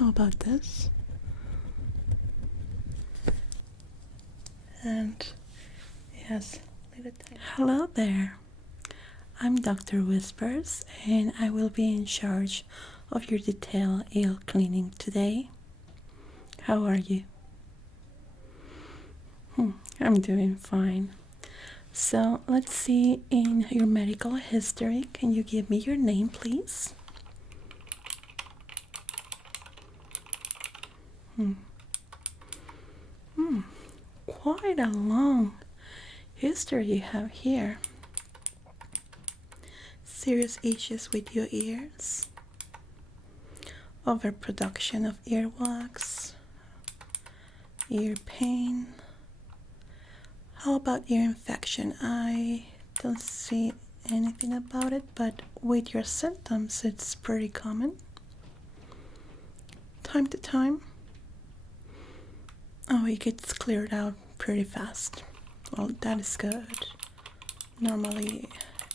How about this? And yes, hello there. I'm Dr. Whispers, and I will be in charge of your detailed ear cleaning today. How are you? I'm doing fine. So let's see, in your medical history, can you give me your name, please? Quite a long history you have here. Serious issues with your ears, overproduction of earwax, ear pain. How about ear infection? I don't see anything about it, but with your symptoms, it's pretty common. Time to time. Oh, it gets cleared out pretty fast. Well, that is good. Normally,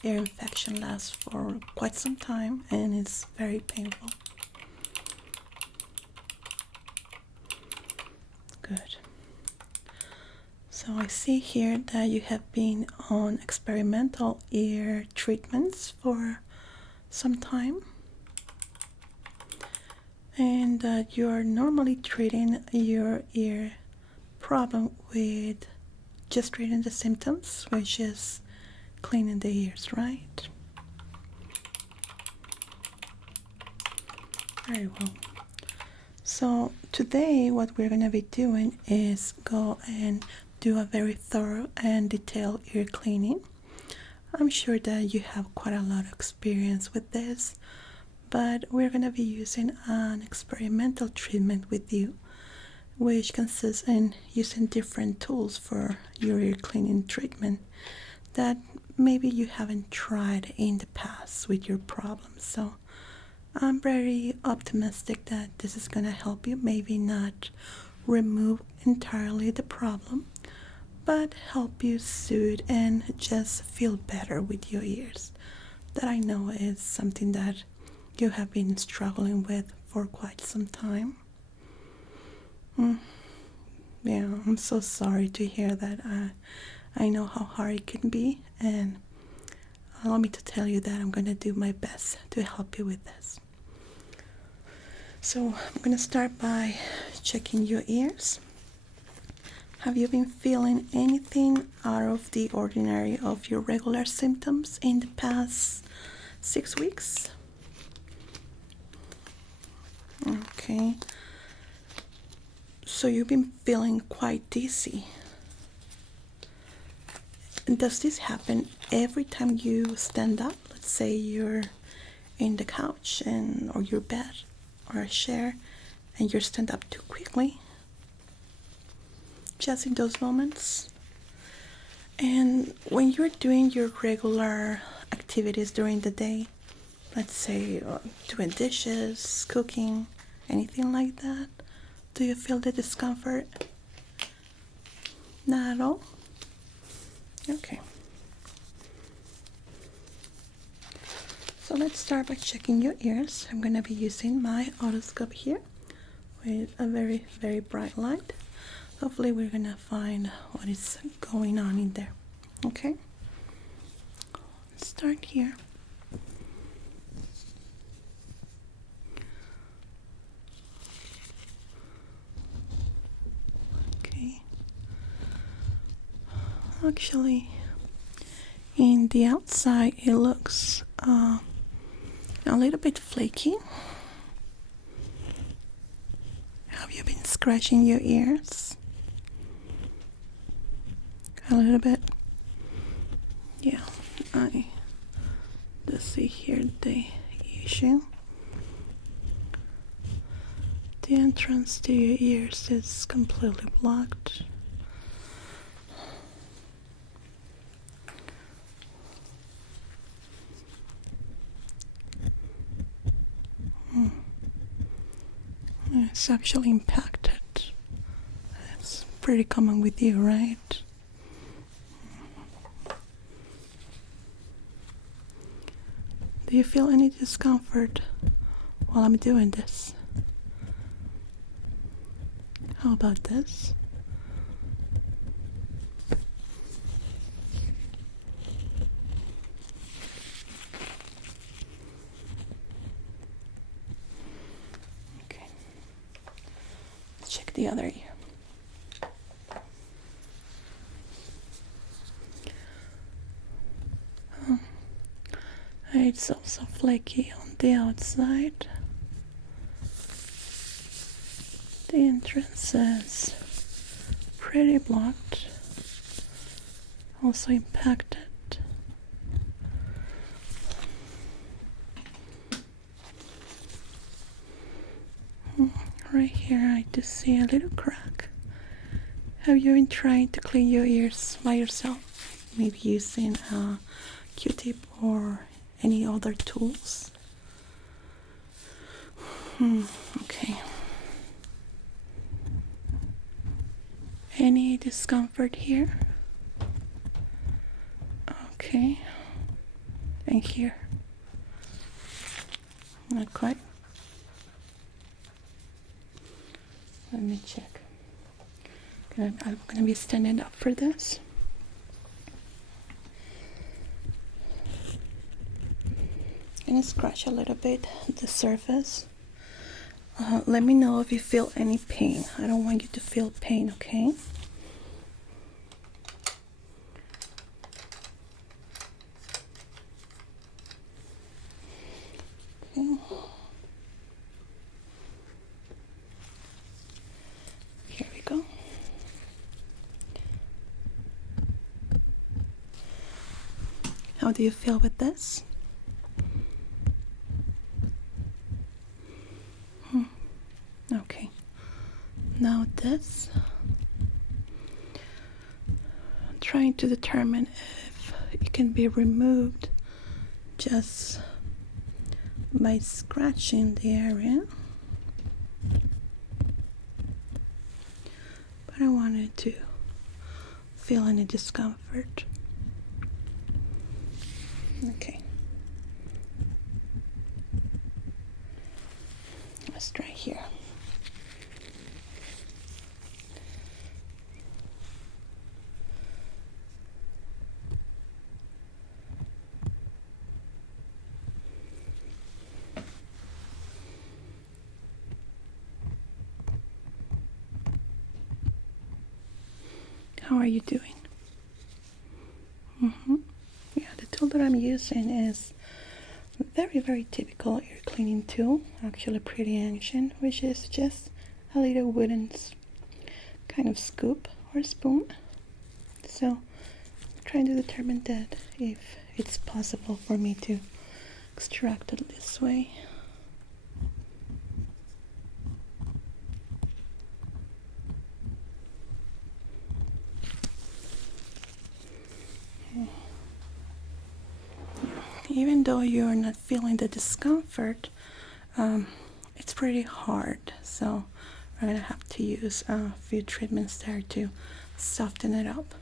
ear infection lasts for quite some time and it's very painful. Good. So I see here that you have been on experimental ear treatments for some time, and that you are normally treating your ear problem with just treating the symptoms, which is cleaning the ears, right? Very well. So today what we're going to be doing is go and do a very thorough and detailed ear cleaning. I'm sure that you have quite a lot of experience with this, but we're going to be using an experimental treatment with you, which consists in using different tools for your ear cleaning treatment that maybe you haven't tried in the past with your problems. So I'm very optimistic that this is going to help you, maybe not remove entirely the problem, but help you soothe and just feel better with your ears. That I know is something that you have been struggling with for quite some time. Yeah, I'm so sorry to hear that. I know how hard it can be, and allow me to tell you that I'm going to do my best to help you with this. So I'm going to start by checking your ears. Have you been feeling anything out of the ordinary of your regular symptoms in the past 6 weeks? Okay. So you've been feeling quite dizzy. Does this happen every time you stand up? Let's say you're in the couch or your bed or a chair and you stand up too quickly. Just in those moments. And when you're doing your regular activities during the day, let's say doing dishes, cooking, anything like that, do you feel the discomfort? Not at all? Okay. So let's start by checking your ears. I'm going to be using my otoscope here with a very, very bright light. Hopefully we're going to find what is going on in there. Okay? Let's start here. Actually, in the outside it looks a little bit flaky. Have you been scratching your ears? A little bit? Yeah, I just see here the issue. The entrance to your ears is completely blocked. It's actually impacted. It's pretty common with you, right? Do you feel any discomfort while I'm doing this? How about this? Okay. Let's check the other ear. It's also flaky on the outside. The entrance is pretty blocked, also impacted. Right here I do see a little crack. Have you been trying to clean your ears by yourself? Maybe using a Q-tip or any other tools? Okay. Any discomfort here? Okay. And here? Not quite. Let me check. I'm going to be standing up for this. I'm going to scratch a little bit the surface. Let me know if you feel any pain. I don't want you to feel pain, okay? Okay. Here we go. How do you feel with this? Okay. Now this. I'm trying to determine if it can be removed just by scratching the area. But I wanted to feel any discomfort. Okay. Let's try here. How are you doing? Yeah, the tool that I'm using is a very, very typical ear cleaning tool, actually pretty ancient, which is just a little wooden kind of scoop or spoon. So I'm trying to determine that if it's possible for me to extract it this way. Even though you're not feeling the discomfort, it's pretty hard, so we're gonna have to use a few treatments there to soften it up.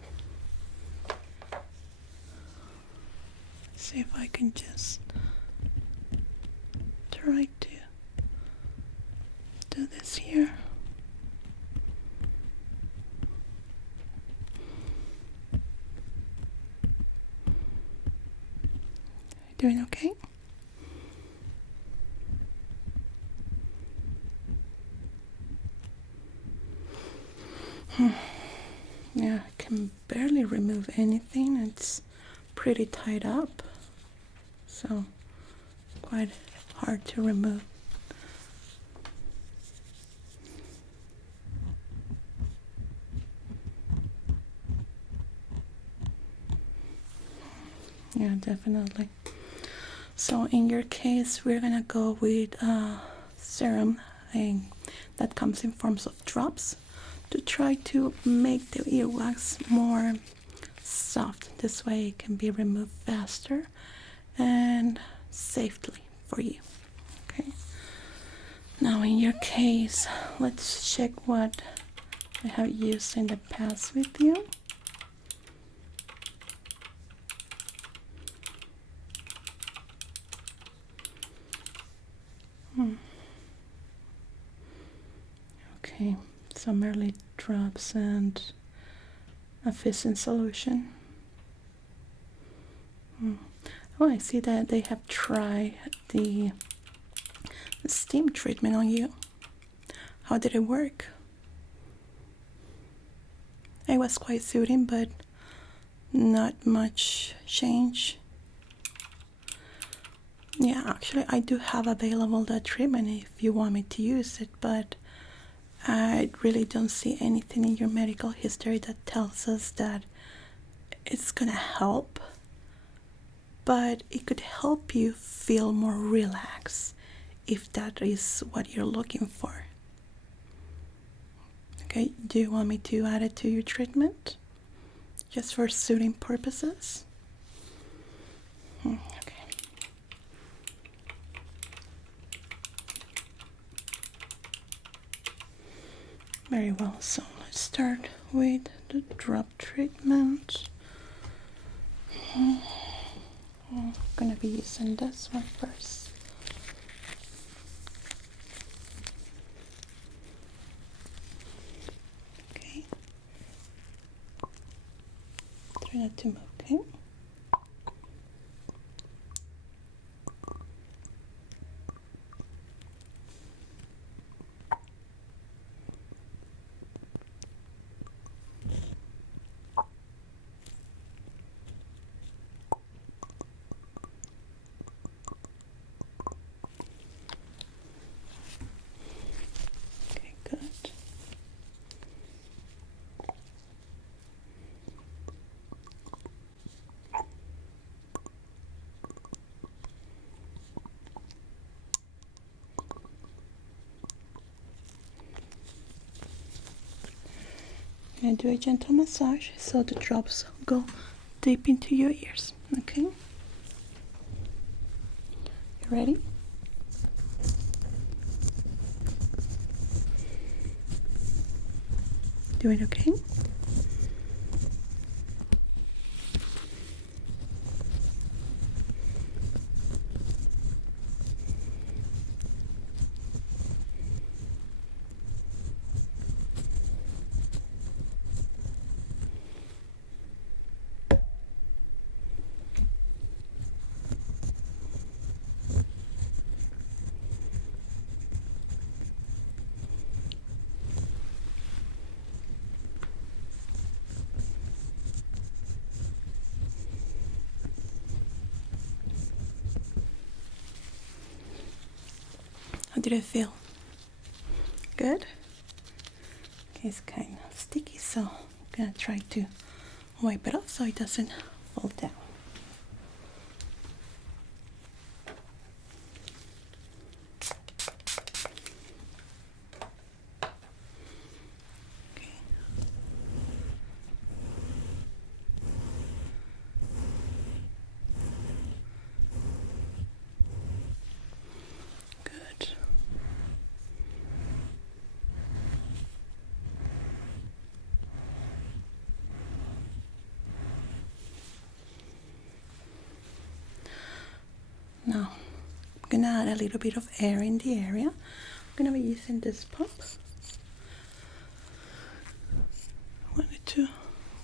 See if I can just try to do this here. Doing okay? Yeah, I can barely remove anything. It's pretty tied up, so quite hard to remove. Yeah, definitely. So in your case, we're gonna go with serum that comes in forms of drops to try to make the earwax more soft. This way it can be removed faster and safely for you. Okay. Now in your case, let's check what I have used in the past with you. Okay, some early drops and a fizzing solution. Oh, I see that they have tried the steam treatment on you. How did it work? It was quite soothing, but not much change. Yeah, actually I do have available that treatment if you want me to use it, but I really don't see anything in your medical history that tells us that it's gonna help, but it could help you feel more relaxed if that is what you're looking for. Okay, do you want me to add it to your treatment? Just for soothing purposes? Okay. Very well, so let's start with the drop treatment. I'm gonna be using this one first. Okay. Try not to move, okay? Okay, good. I'm gonna do a gentle massage so the drops go deep into your ears, okay? You ready? Do it, okay? How did it feel? Good? Okay, it's kind of sticky, so I'm gonna try to wipe it off so it doesn't fall down. Okay. Good. Now, I'm gonna add a little bit of air in the area. I'm gonna be using this pump. I want it to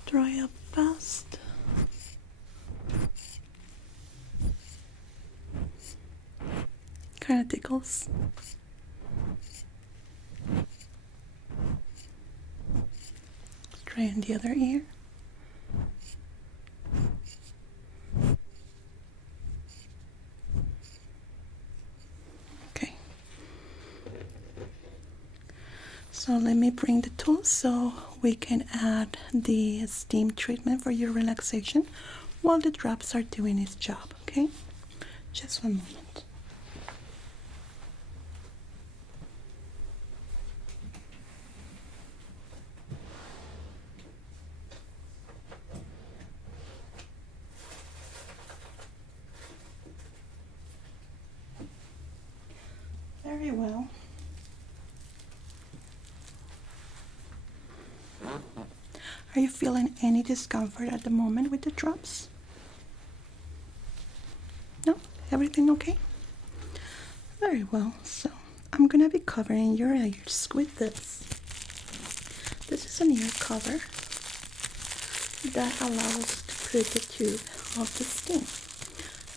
dry up fast. Kind of tickles. Try in the other ear. Okay. So let me bring the tool so we can add the steam treatment for your relaxation while the drops are doing its job, okay? Just one moment. Very well. Are you feeling any discomfort at the moment with the drops? No? Everything okay? Very well. So I'm gonna be covering your ears with this. This is an ear cover that allows us to put the tube of the steam.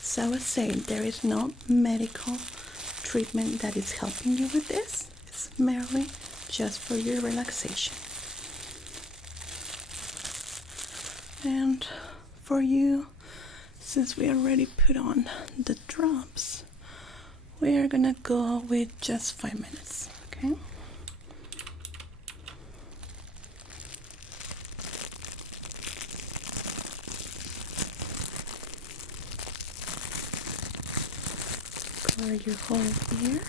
So I was saying, there is no medical treatment that is helping you with this. It's merely just for your relaxation. And for you, since we already put on the drops, we are gonna go with just 5 minutes, okay? Cover your whole ear.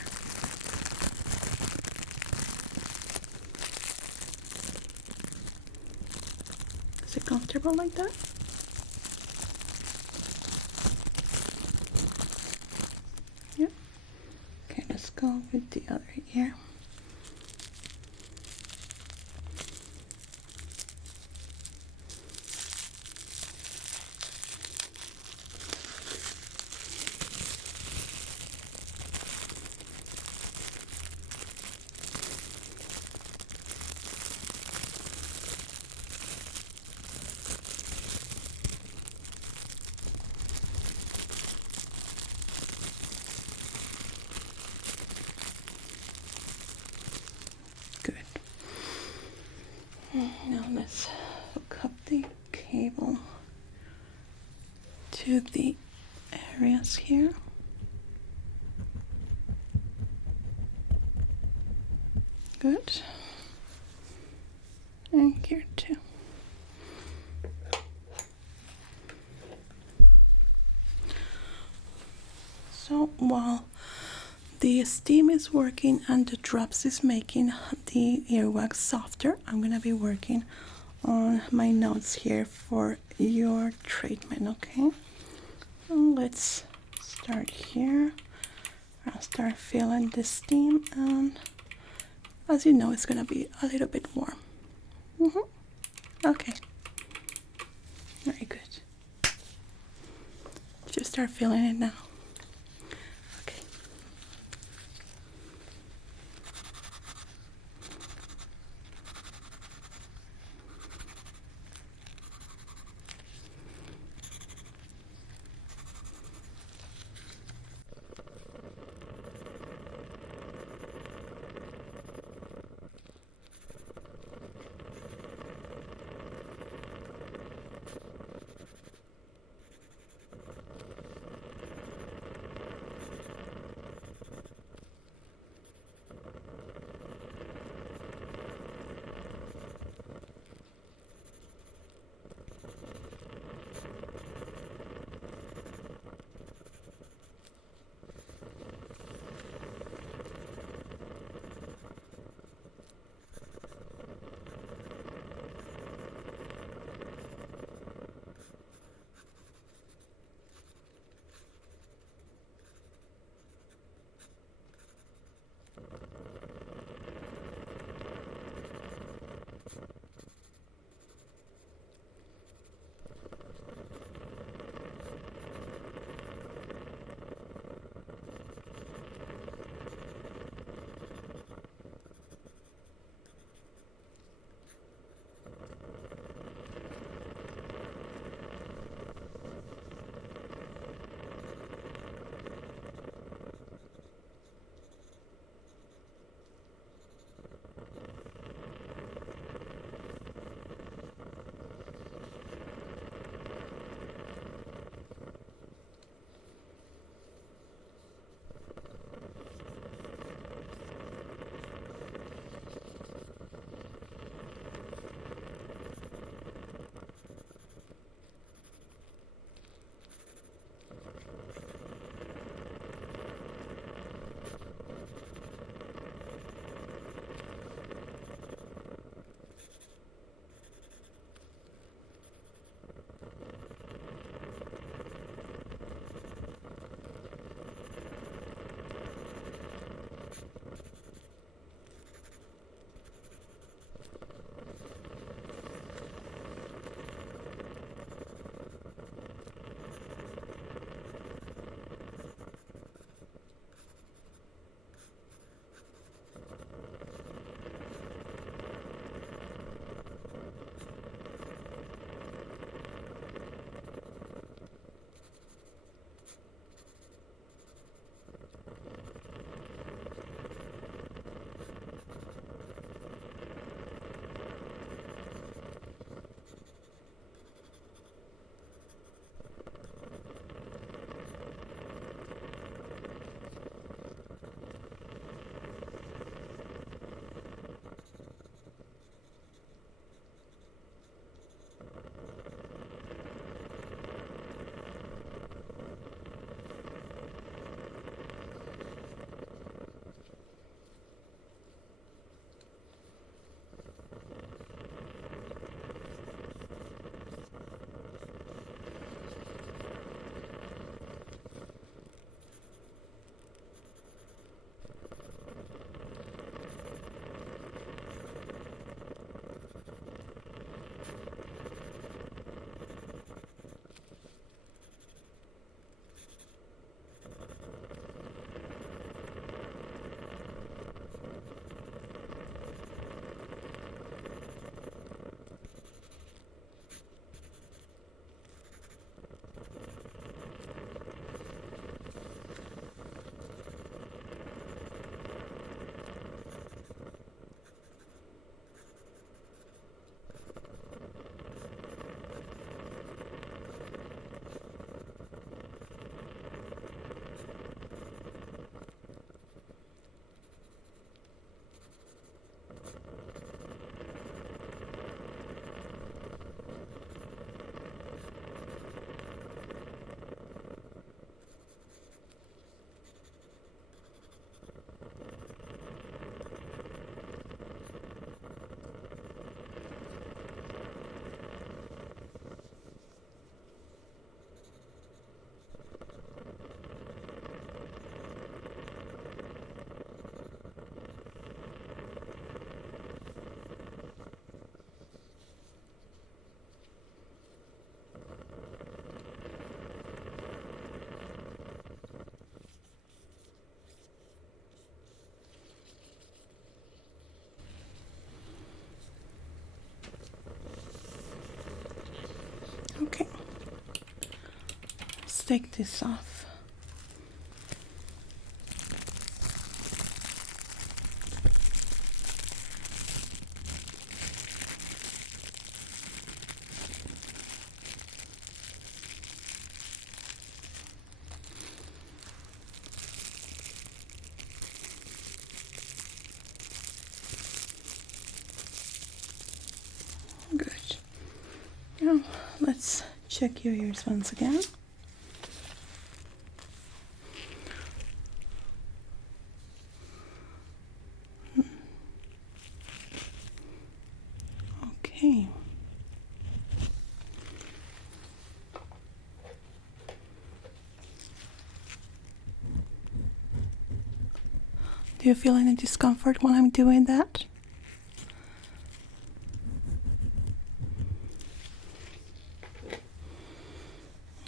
Is it comfortable like that? Yeah. Okay, let's go with the other ear. Good. Now let's hook up the cable to the areas here. Good. And here too. So while the steam is working and the drops is making the earwax softer, I'm gonna be working on my notes here for your treatment, okay? So let's start here. I'll start feeling the steam, and as you know, it's gonna be a little bit warm. Okay. Very good. Just start feeling it now. Okay. let's take this off. Good. Now let's check your ears once again. Okay. Do you feel any discomfort while I'm doing that?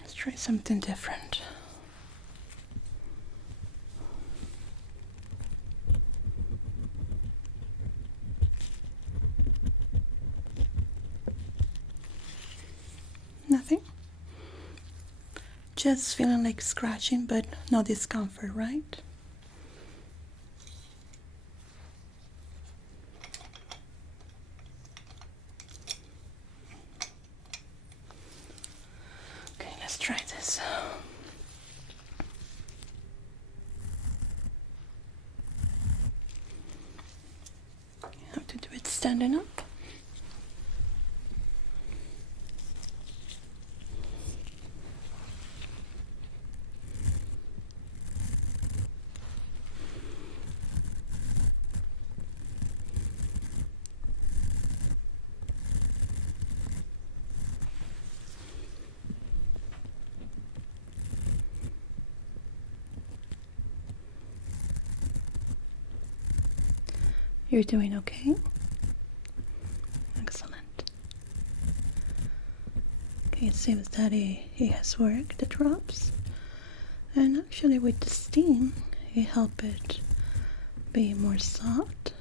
Let's try something different. Nothing? Just feeling like scratching, but no discomfort, right? Okay, let's try this. You have to do it standing up. You're doing okay? Excellent. Okay, it seems that it has worked, the drops. And actually with the steam, it helped it be more soft.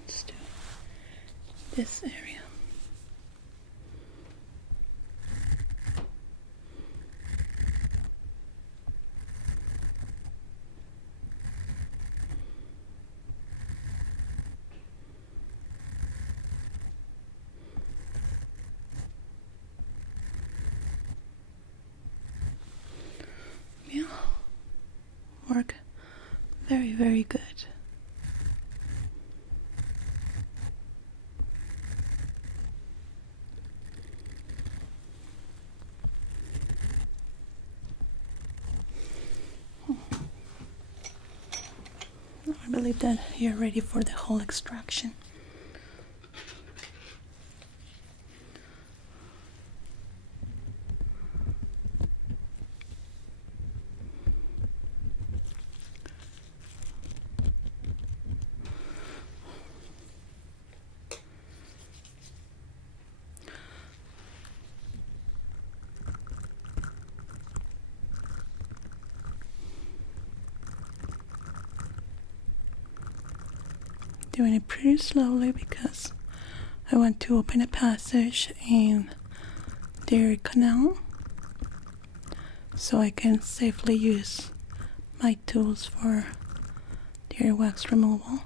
Let's do this area. Yeah, work very, very good. I believe that you're ready for the whole extraction. Doing it pretty slowly because I want to open a passage in the ear canal so I can safely use my tools for the earwax removal.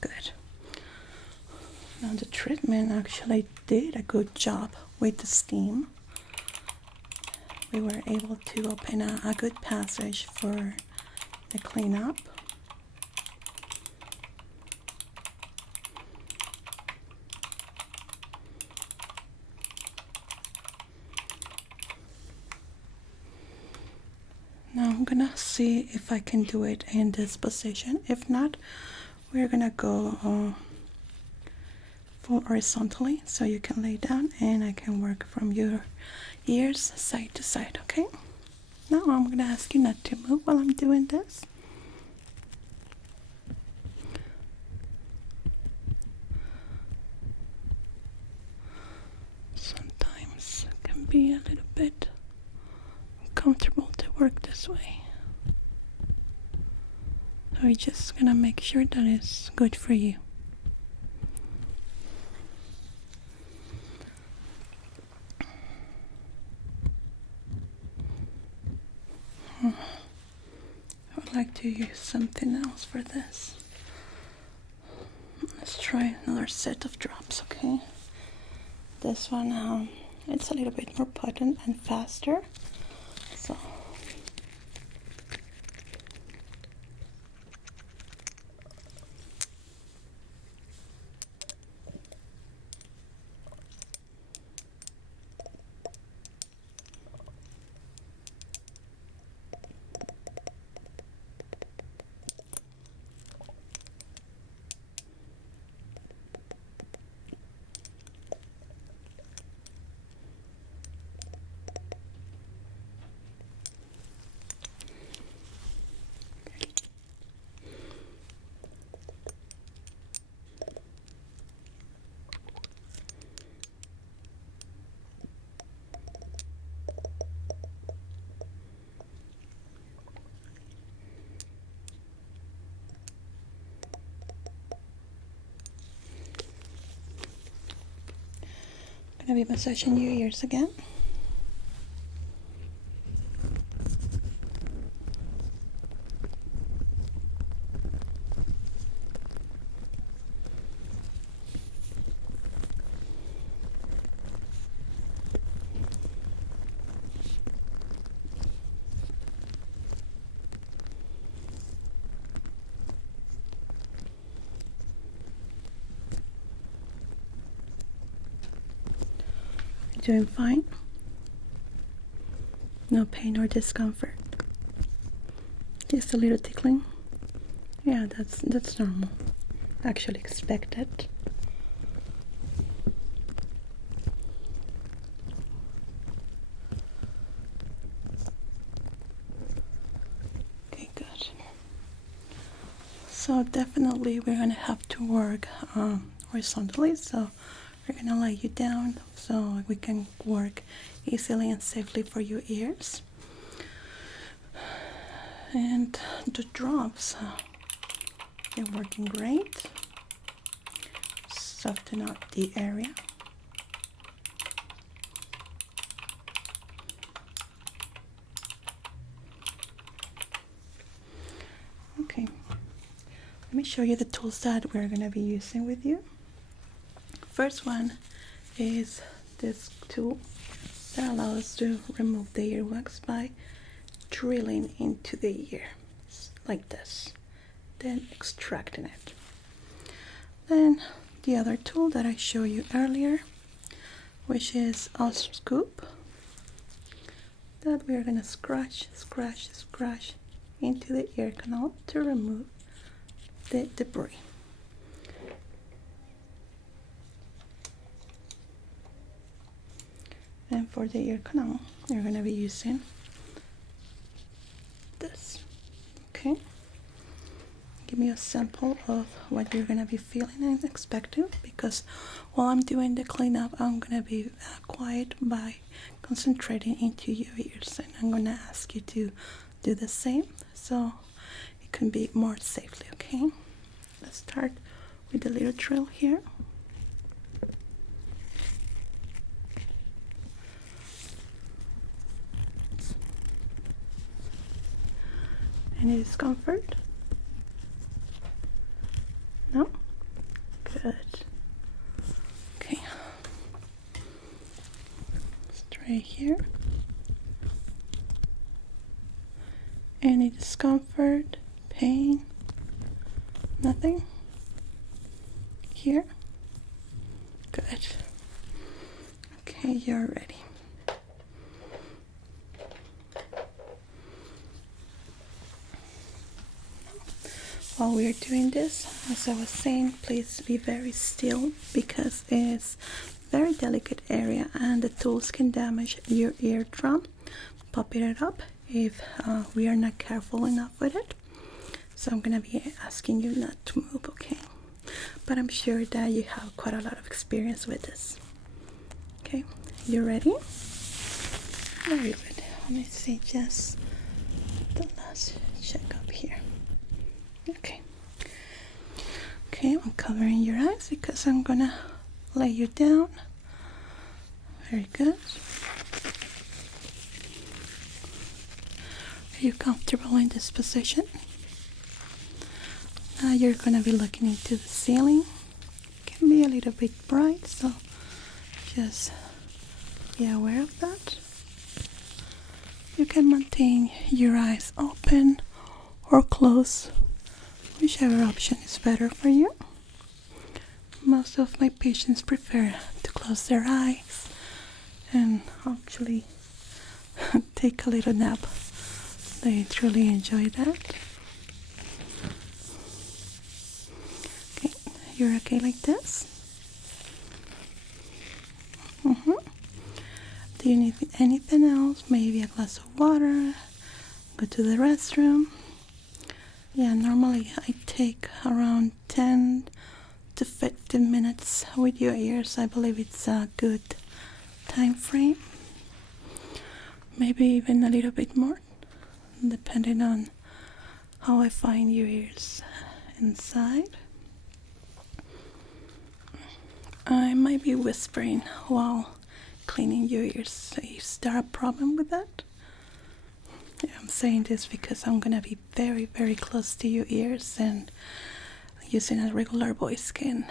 Good. Now the treatment actually did a good job with the steam. We were able to open a good passage for the cleanup. Now I'm gonna see if I can do it in this position. If not, we're gonna go full horizontally so you can lay down and I can work from your ears side to side, okay? Now I'm gonna ask you not to move while I'm doing this. Sometimes it can be a little bit uncomfortable to work this way. So we're just gonna make sure that it's good for you. I would like to use something else for this. Let's try another set of drops, okay? This one, it's a little bit more potent and faster. So I'm gonna be massaging your ears again. Doing fine. No pain or discomfort. Just a little tickling. Yeah, that's normal. Actually expected. Okay, good. So definitely we're gonna have to work horizontally. So we're gonna lay you down so we can work easily and safely for your ears. And the drops, they're working great. Soften up the area. Okay, let me show you the tools that we're gonna be using with you. First one is this tool that allows us to remove the earwax by drilling into the ear like this, then extracting it. Then the other tool that I showed you earlier, which is a scoop that we're gonna scratch into the ear canal to remove the debris. And for the ear canal, you're going to be using this. Okay? Give me a sample of what you're going to be feeling and expecting, because while I'm doing the cleanup, I'm going to be quiet by concentrating into your ears, and I'm going to ask you to do the same so it can be more safely. Okay? Let's start with the little drill here. Any discomfort? No? Good. Okay. Straight here. Any discomfort? Pain? Nothing? Here? Good. Okay, you're ready. While we're doing this, as I was saying, please be very still because it's a very delicate area and the tools can damage your eardrum, popping it up if we are not careful enough with it. So I'm gonna be asking you not to move, okay? But I'm sure that you have quite a lot of experience with this. Okay, you ready? Very good. Let me see just the last checkup here. Okay. Okay, I'm covering your eyes because I'm gonna lay you down. Very good. Are you comfortable in this position? Now you're gonna be looking into the ceiling. It can be a little bit bright, so just be aware of that. You can maintain your eyes open or closed, whichever option is better for you. Most of my patients prefer to close their eyes and actually take a little nap. They truly enjoy that. Okay, you're okay like this? Do you need anything else? Maybe a glass of water? Go to the restroom? Yeah, normally I take around 10 to 15 minutes with your ears. I believe it's a good time frame. Maybe even a little bit more, depending on how I find your ears inside. I might be whispering while cleaning your ears. Is there a problem with that? Yeah, I'm saying this because I'm gonna be very, very close to your ears, and using a regular voice can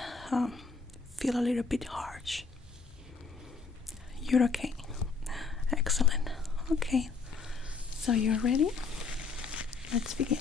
feel a little bit harsh. You're okay. Excellent. Okay, so you're ready? Let's begin.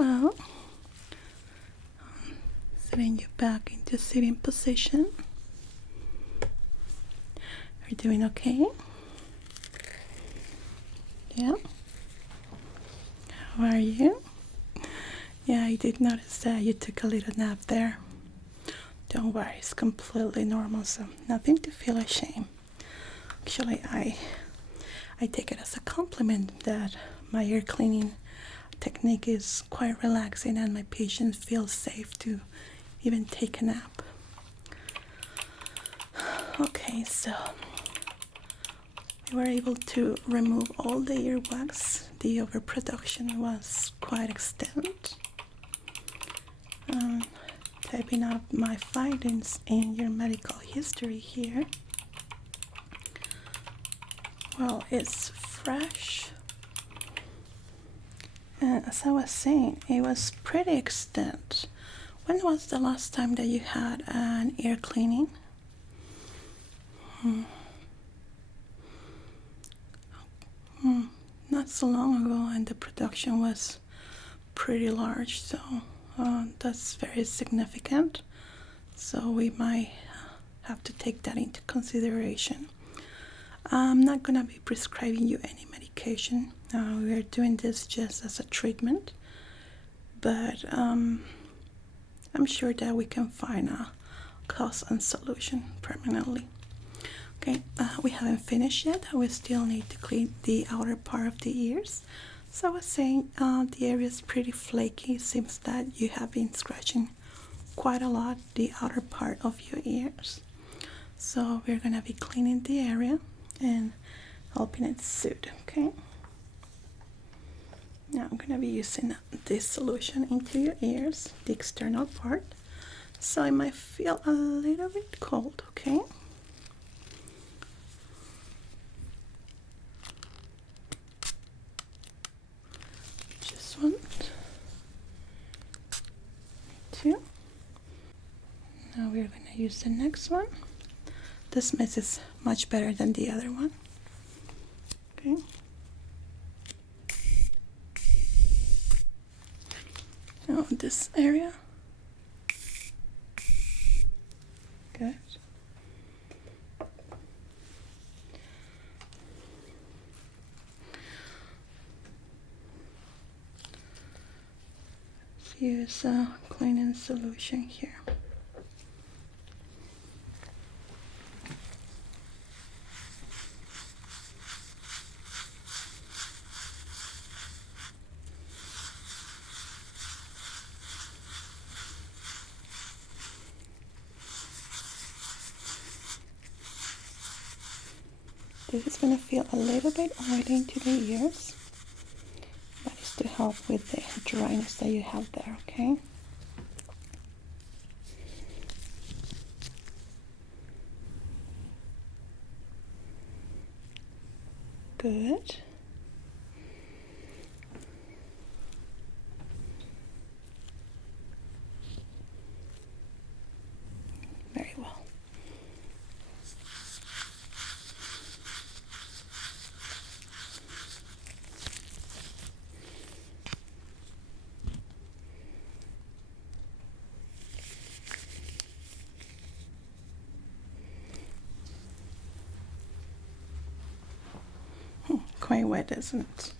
well. Setting you back into sitting position. Are you doing okay? Yeah. How are you? Yeah, I did notice that you took a little nap there. Don't worry, it's completely normal, so nothing to feel ashamed. Actually, I take it as a compliment that my ear cleaning technique is quite relaxing and my patients feel safe to even take a nap. Okay, so we were able to remove all the earwax. The overproduction was quite extent. Typing up my findings in your medical history here. Well, it's fresh. And as I was saying, it was pretty extent. When was the last time that you had an ear cleaning? Not so long ago, and the production was pretty large, so that's very significant. So we might have to take that into consideration. I'm not gonna be prescribing you any medication. We are doing this just as a treatment, but I'm sure that we can find a cause and solution permanently. Okay, we haven't finished yet. We still need to clean the outer part of the ears. So I was saying the area is pretty flaky. It seems that you have been scratching quite a lot the outer part of your ears. So we're gonna be cleaning the area and helping it soothe, okay? Now I'm gonna be using this solution into your ears, the external part. So it might feel a little bit cold, okay? Just one, two. Now we're gonna use the next one. This mess is much better than the other one. Okay. Now this area. Good. Let's use a cleaning solution here. This is going to feel a little bit oily into the ears, but it's to help with the dryness that you have there, okay? Good. Very well. Quite wet, isn't it?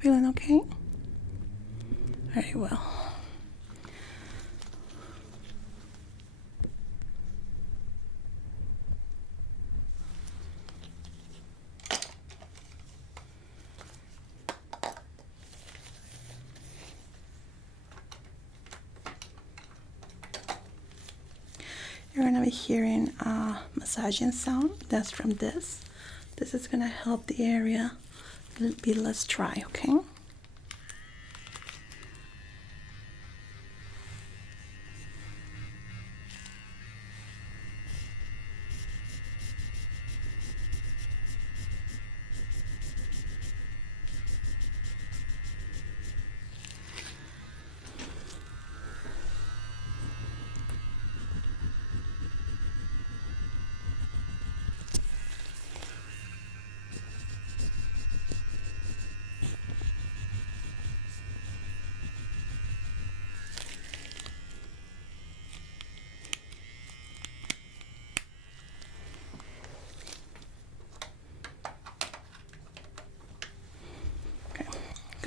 Feeling okay? Very well. You're going to be hearing a massaging sound. That's from this. This is going to help the area be less dry, okay?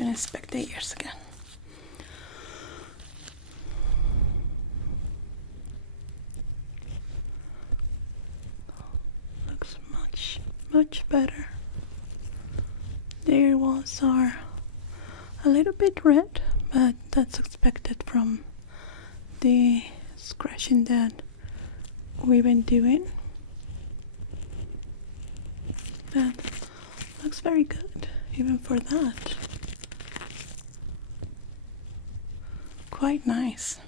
gonna inspect the ears again. Looks much better. The ear walls are a little bit red, but that's expected from the scratching that we've been doing. But looks very good, even for that. Quite nice.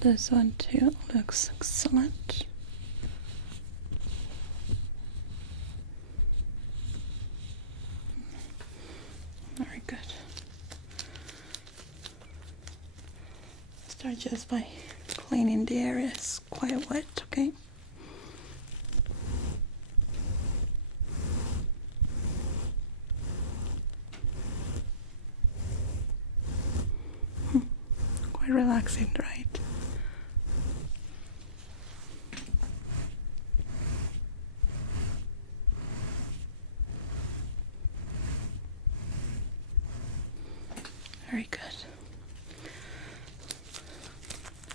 This one too looks excellent. Very good. Start just by cleaning the area. It's quite wet, okay? Quite relaxing, right? Very good.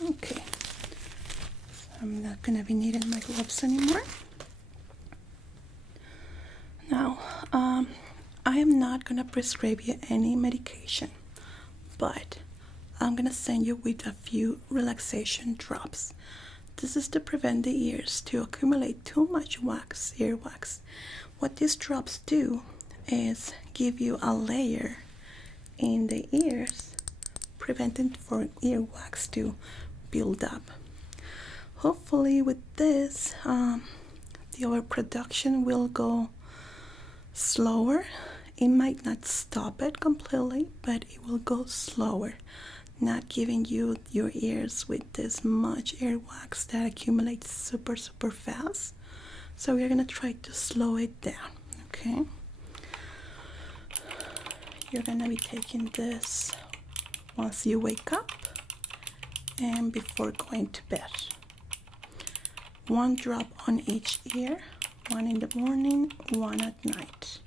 Okay, so I'm not gonna be needing my gloves anymore. Now, I am not gonna prescribe you any medication, but I'm gonna send you with a few relaxation drops. This is to prevent the ears to accumulate too much wax, earwax. What these drops do is give you a layer in the ears, preventing for earwax to build up. Hopefully with this, the overproduction will go slower. It might not stop it completely, but it will go slower, not giving you your ears with this much earwax that accumulates super fast. So we're gonna try to slow it down, okay? You're gonna be taking this once you wake up and before going to bed. 1 drop on each ear, 1 in the morning, 1 at night.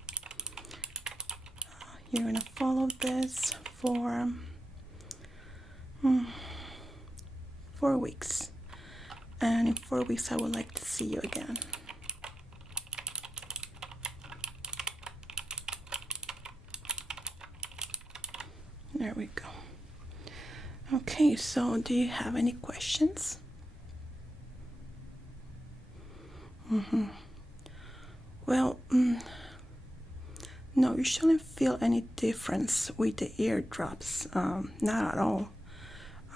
You're gonna follow this for 4 weeks, and in 4 weeks I would like to see you again. There we go. Okay, so do you have any questions? Well, no, you shouldn't feel any difference with the eardrops, not at all.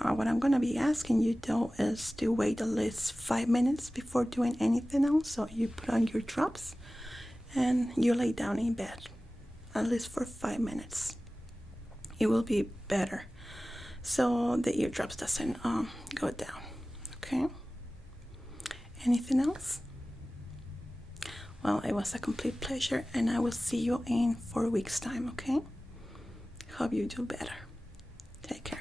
What I'm going to be asking you though is to wait at least 5 minutes before doing anything else. So you put on your drops and you lay down in bed at least for 5 minutes. It will be better so the eardrops doesn't go down. Okay, anything else? Well, it was a complete pleasure, and I will see you in 4 weeks time. Okay, hope you do better. Take care.